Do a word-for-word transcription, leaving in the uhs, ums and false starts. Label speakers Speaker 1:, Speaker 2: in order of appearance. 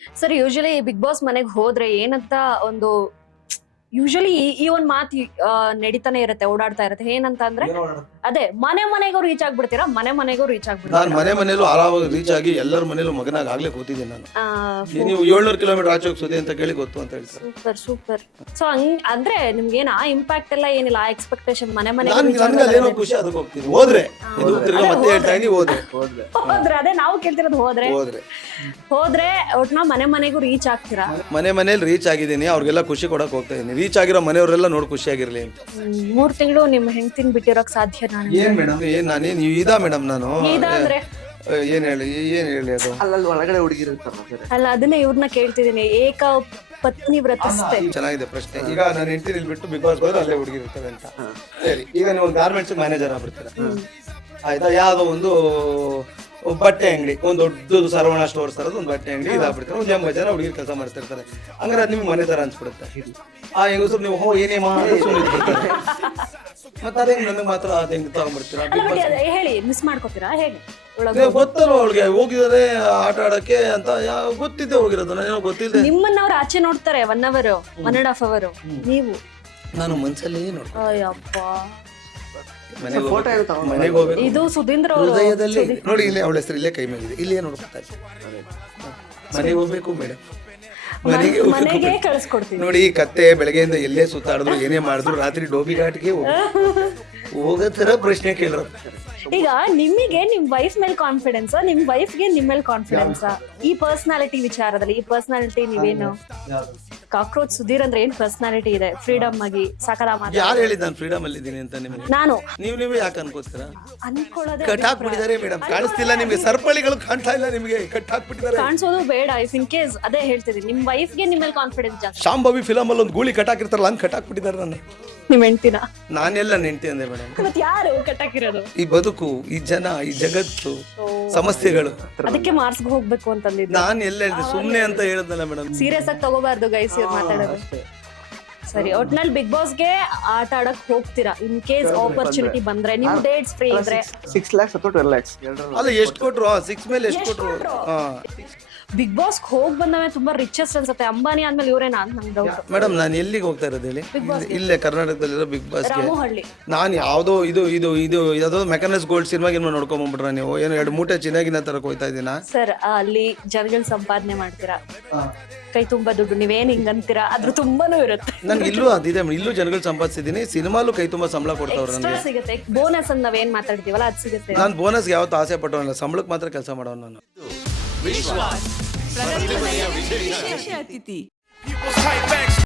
Speaker 1: Sir usually big boss ಮನೆಗೆ ಹೋದ್ರೆ ಏನಂತ ಒಂದು ಯೂಶಲಿ ಈ ಒಂದ್ ಮಾತು ನಡೀತಾನೆ ಇರುತ್ತೆ, ಓಡಾಡ್ತಾ ಇರುತ್ತೆ. ಏನಂತ ಅಂದ್ರೆ ಅದೇ ಮನೆ ಮನೆಗೂ ರೀಚ್ ಆಗ್ಬಿಡ್ತೀರಾ, ಮನೆ ಮನೆಗೂ ರೀಚ್ ಆಗ್ಬಿಡ್ತೀರಾ.
Speaker 2: ನಾನು ಮನೆ ಮನೇಲೂ ಆರಾಮಾಗಿ ರೀಚ್ ಆಗಿ ಎಲ್ಲರ ಮನೇಲೂ ಮಗನಾಗ ಆಗ್ಲೇ ಕೂತಿದ್ದೀನಿ ನಾನು. ನೀವು ಏಳ್ನೂರು ಕಿಲೋಮೀಟರ್ ಆಚೆ ಹೋಗ್ಸೋದೆ ಅಂತ ಕೇಳಿ ಗೊತ್ತು ಅಂತ ಹೇಳ್ತಾರೆ.
Speaker 1: Super super. ಸೊ ಹಂಗ್ ಅಂದ್ರೆ ನಿಮ್ಗೆ ಏನ್ ಆ ಇಂಪ್ಯಾಕ್ಟ್ ಎಲ್ಲ ಏನಿಲ್ಲ, ಆ ಎಕ್ಸ್ಪೆಕ್ಟೇಷನ್ ಮನೆ ಮನೆ
Speaker 2: ಏನೋ ಖುಷಿ ಅದಕ್ಕೆ ಹೋಗ್ತೀನಿ. ಹೋದ್ರೆ ಇದು ತಿರ್ಗಾ ಮತ್ತೆ ಹೇಳ್ತಾ ಇದೀನಿ, ಹೋದ್ರೆ
Speaker 1: ಹೋದ್ರೆ ಅದೇ ನಾವು ಕೇಳ್ತಿರೋದು. ಹೋದ್ರೆ
Speaker 2: ಹೋದ್ರೆ
Speaker 1: ಹೋದ್ರೆ ಒಟ್ನ ಮನೆ ಮನೆಗೂ ರೀಚ್ ಆಗ್ತೀರಾ.
Speaker 2: ಮನೆ ಮನೇಲಿ ರೀಚ್ ಆಗಿದ್ದೀನಿ, ಅವ್ರಿಗೆಲ್ಲ ಖುಷಿ ಕೊಡಕ್ ಹೋಗ್ತಾ ಇದೀನಿ. ರೀಚ್ ಆಗಿರೋ ಮನೆಯವರೆಲ್ಲ ನೋಡಿ ಖುಷಿಯಾಗಿರ್ಲಿ ಅಂತ.
Speaker 1: ಮೂರ್ ತಿಂಗಳು ನಿಮ್ ಹೆಂಡತಿನ ಬಿಟ್ಟಿರೋಕ್ ಸಾಧ್ಯ? ನಾನು
Speaker 2: ಏನ್ ಮೇಡಮ್ ಏನ್ ನಾನೇನ್ ನೀವು ಇದಾ ಮೇಡಮ್ ನಾನು
Speaker 1: ಅಂದ್ರೆ
Speaker 2: ಏನ್ ಹೇಳಿ ಏನ್ ಹೇಳಿ ಅದು
Speaker 3: ಅಲ್ಲಲ್ಲಿ ಒಳಗಡೆ ಹುಡುಗಿರು
Speaker 1: ಅಲ್ಲ, ಅದನ್ನ ಇವ್ರನ್ನ ಕೇಳ್ತಿದೀನಿ. ಏಕ ಪತ್ನಿ ವ್ರತಸ್ಥೆ.
Speaker 2: ಚೆನ್ನಾಗಿದೆ ಪ್ರಶ್ನೆ. ಈಗ ನಾನು ಹೆಂಡತಿ ಇಲ್ಲಿ ಬಿಟ್ಟು ಬಿಗ್ ಬಾಸ್ ಹೋದ್ರೆ ಅಲ್ಲೇ ಹುಡುಗಿರ್ತವೆ ಅಂತ. ಸರಿ, ಈಗ ನೀವು ಒಂದು ಗಾರ್ಮೆಂಟ್ಸ್ ಮ್ಯಾನೇಜರ್ ಆಗ್ಬಿಡ್ತೀರ ಆಯ್ತಾ, ಯಾವ್ದೋ ಒಂದು ಬಟ್ಟೆ ಅಂಗಡಿ, ಒಂದು ದೊಡ್ಡದು ಸರವಣ ಸ್ಟೋರ್ಸ್ ತರದು ಒಂದು ಬಟ್ಟೆ ಅಂಗಡಿ ಇದಾಗ್ಬಿಡ್ತಾರೆ. ಒಂದು ಎಂಬತ್ತು ಜನ ಹುಡುಗಿರು ಕೆಲಸ ಮಾಡ್ತಿರ್ತಾರೆ. ಹಂಗಾರೆ ಅದು ನಿಮ್ಗೆ ಮನೆ ತರ ಅನ್ಸ್ಬಿಡುತ್ತೆ. ಆ ಹೆಂಗಸರು ನೀವು ಹೋ ಏನೇ ಮಾಡಿ ಸುಮ್ಮನೆ ಬಿಡ್ತಾರೆ. ಮತ್ತೆ ಅದೇ ನನಗೆ ಮಾತ್ರ ಅದ್ ಹೆಂಗ್ ತಗೊಂಡ್ಬಿಡ್ತೀರಾ?
Speaker 1: ಹೇಳಿ, ಮಿಸ್ ಮಾಡ್ಕೋತೀರಾ ಹೇಗೆ?
Speaker 2: ಗೊತ್ತಲ್ಲ ಅವಳಿಗೆ ಹೋಗಿದ್ದಾರೆ ಆಟ ಆಡಕ್ಕೆ ಅಂತ, ಗೊತ್ತಿದ್ದೆ ಹೋಗಿರೋದು, ನಾನೇನೋ ಗೊತ್ತಿಲ್ಲ.
Speaker 1: ನಿಮ್ಮನ್ನ ಅವ್ರು ಆಚೆ ನೋಡ್ತಾರೆ one hour one and half hour. ನೀವು
Speaker 2: ನಾನು ಮನ್ಸಲ್ಲಿ ನೋಡ್ತೀನಿ.
Speaker 1: ಅಯ್ಯಪ್ಪ,
Speaker 2: ಮನೆಗೆ ಹೋಗ್ಬೇಕು.
Speaker 1: ಇದು ಸುಧೀಂದ್ರ
Speaker 2: ಹೃದಯದಲ್ಲಿ ನೋಡಿ, ಇಲ್ಲೇ ಅವಳ ಹೆಸರು ಇಲ್ಲೇ ಕೈ ಮೇಲಿದೆ, ಇಲ್ಲೇ ನೋಡ್ಕೊತಾ ಇದ್ದೀನಿ. ಮನೆಗೆ ಹೋಗ್ಬೇಕು ಮೇಡಮ್, ಮನೆಗೆ
Speaker 1: ಮನೆಗೆ ಕಳಿಸ್ಕೊಡ್ತೀನಿ.
Speaker 2: ನೋಡಿ, ಈ ಕತ್ತೆ ಬೆಳಗ್ಗೆಯಿಂದ ಎಲ್ಲೇ ಸುತ್ತಾಡಿದ್ರು ಏನೇ ಮಾಡಿದ್ರು ರಾತ್ರಿ ಡೋಬಿ ಘಾಟ್ಗೆ ಹೋಗೋ ತರ ಪ್ರಶ್ನೆ ಕೇಳ್ರು.
Speaker 1: ಈಗ ನಿಮಗೆ ನಿಮ್ ವೈಫ್ ಮೇಲೆ ಕಾನ್ಫಿಡೆನ್ಸ್, ನಿಮ್ ವೈಫ್ಗೆ ನಿಮ್ ಮೇಲೆ ಕಾನ್ಫಿಡೆನ್ಸ್? ಈ ಪರ್ಸನಾಲಿಟಿ ವಿಚಾರದಲ್ಲಿ ಈ ಪರ್ಸನಾಲಿಟಿ ನೀವೇನು ಕಾಕ್ರೋಚ್ ಸುಧೀರ್ ಅಂದ್ರೆ ಏನ್ ಪರ್ಸನಾಲಿಟಿ ಇದೆ? ಫ್ರೀಡಮ್ ಆಗಿ ಸಕಲ ಮಾತು.
Speaker 2: ಯಾರು ಹೇಳಿದ್ ನಾನು ಫ್ರೀಡಮ್ ಅಲ್ಲಿ ಇದ್ದೀನಿ ಅಂತ ನಿಮಗೆ?
Speaker 1: ನಾನು
Speaker 2: ನೀವು ನೀವೇ ಯಾಕೆ ಅನ್ಕೋತೀರಾ?
Speaker 1: ಅನ್ಕೊಳ್ಳೋದೇ
Speaker 2: ಕಟ್ ಹಾಕ್ಬಿಟ್ಟಿದ್ದಾರೆ ಮೇಡಮ್, ಕಾಣಿಸ್ತಿಲ್ಲ ನಿಮ್ಗೆ, ಸರಪಳಿಗಳು ಕಾಣ್ತಾ ಇಲ್ಲ ನಿಮ್ಗೆ, ಕಟ್ ಹಾಕ್ಬಿಟ್ಟಿದ್ದಾರೆ.
Speaker 1: ಕಾಣಿಸೋದು ಬೇಡ. ಇಫ್ ಇನ್ ಕೇಸ್ ಅದೇ ಹೇಳ್ತಿದ್ದೀನಿ, ನಿಮ್ ವೈಫ್ಗೆ ನಿಮ್ ಮೇಲೆ ಕಾನ್ಫಿಡೆನ್ಸ್ ಜಾಸ್ತಿ.
Speaker 2: ಶಾಂಭವಿ ಫಿಲಮ್ ಅಲ್ಲಿ ಒಂದು ಗೂಳಿ ಕಟ್ ಹಾಕಿರ್ತಾರಲ್ಲ, ಹಂಗ್ ಕಟ್ ಹಾಕ್ಬಿಟ್ಟಿದ್ದಾರೆ ನನ್ನ.
Speaker 1: ನಿಮ್ ಹೆಂಡ್ತಿನ?
Speaker 2: ನಾನೆಲ್ಲ ನೆಂಟಿ ಅಂದೆ ಮೇಡಮ್.
Speaker 1: ಮತ್ ಯಾರು ಕಟ್ಟಾಕಿರೋದು?
Speaker 2: ಈ ಬದುಕು, ಈ ಜನ, ಈ ಜಗತ್ತು, ಸಮಸ್ಯೆಗಳು,
Speaker 1: ಅದಕ್ಕೆ ಮಾರ್ಸ್ಗೆ ಹೋಗ್ಬೇಕು ಅಂತಂದಿದ್ದು.
Speaker 2: ನಾನ್ ಎಲ್ಲ ಹೇಳಿದೆ, ಸುಮ್ನೆ ಅಂತ ಹೇಳಿದ್ನಲ್ಲ ಮೇಡಮ್.
Speaker 1: ಸೀರಿಯಸ್ ಆಗಿ ತಗೋಬಾರ್ದು ಗೈಸ್ ಇವ್ರು ಮಾತಾಡೋದು. ಸರಿ, ಒಟ್ನಲ್ಲಿ ಬಿಗ್ ಬಾಸ್ ಗೆ ಆಟ ಆಡಕ್ ಹೋಗ್ತೀರಾ ಇನ್ ಕೇಸ್ ಆಪರ್ಚುನಿಟಿ ಬಂದ್ರೆ, ನೀವು ಡೇಟ್ಸ್ ಫ್ರೀ ಇದ್ರೆ?
Speaker 3: ಸಿಕ್ಸ್ ಲ್ಯಾಕ್ಸ್ ಅಥವಾ ಟ್ವೆಲ್ ಲ್ಯಾಕ್ಸ್
Speaker 2: ಅಲ್ಲ, ಎಷ್ಟು ಕೊಟ್ರು? ಸಿಕ್ಸ್ ಮೇಲೆ ಎಷ್ಟು ಕೊಟ್ರು?
Speaker 1: ಬಿಗ್ ಬಾಸ್ ಹೋಗ್ ಬಂದವೆ ತುಂಬಾ ರಿಚೆಸ್ಟ್ ಅನ್ಸುತ್ತೆ. ಅಂಬಾನಿ ಆದ್ಮೇಲೆ ಇವರೇನಾ ಅಂತ ನಂಗೆ ಡೌಟ್.
Speaker 2: ಮೇಡಮ್, ನಾನು ಎಲ್ಲಿಗೆ ಹೋಗ್ತಾ ಇರೋದು ಹೇಳಿ? ಇಲ್ಲೇ ಕರ್ನಾಟಕದಲ್ಲಿರೋ ಬಿಗ್ ಬಾಸ್ಗೆ.
Speaker 1: ರಾಮೋಹಳ್ಳಿ.
Speaker 2: ನಾನು ಯಾವ್ದೋ ಇದು ಇದು ಇದು ಯಾವ್ದೋ ಮೆಕಾನಿಕ್ಸ್ ಗೋಲ್ಡ್ ಸಿನಿಮಾಗೆ ನೋಡ್ಕೊಂಡ್ ಬಂದ್ಬಿಟ್ರ ನೀವು? ಏನು ಎರಡು ಮೂಟೆ ಚಿನ್ನಾಗಿನ ತರಕ್ ಹೋಗ್ತಾ ಇದ್ದೀನ
Speaker 1: ಸರ್? ಅಲ್ಲಿ ಜನಗಳು ಸಂಪಾದನೆ ಮಾಡ್ತೀರಾ, ಕೈ ತುಂಬಾ ದುಡ್ಡು, ನೀವೇನ್ ಹಿಂಗ್ ಅಂತೀರಾ, ಅದ್ರ ತುಂಬಾನು ಇರುತ್ತೆ.
Speaker 2: ನನ್ಗೆ ಇಲ್ಲೂ ಅದಿದೆ, ಇಲ್ಲೂ ಜನಗಳು ಸಂಪಾದಿಸಿದೀನಿ, ಸಿನಿಮಾಲು ಕೈ ತುಂಬಾ ಸಂಬಳ ಕೊಡ್ತಾವ್ರ ನನಗೆ.
Speaker 1: ಸಿಗುತ್ತೆ ಬೋನಸ್ ಅಂತ ನಾವೇನ್ ಮಾತಾಡ್ತೀವಲ್ಲ, ಅದು ಸಿಗುತ್ತೆ.
Speaker 2: ನಾನು ಬೋನಸ್ಗೆ ಯಾವತ್ತೂ ಆಸೆ ಪಟ್ಟವಲ್ಲ, ಸಂಬಳಕ್ಕೆ ಮಾತ್ರ ಕೆಲಸ ಮಾಡೋನು ನಾನು.
Speaker 4: ವಿಶ್ವಾಸ್ ಪ್ರಗತಿ ಮನೆಯ ವಿಶೇಷ ಅತಿಥಿ.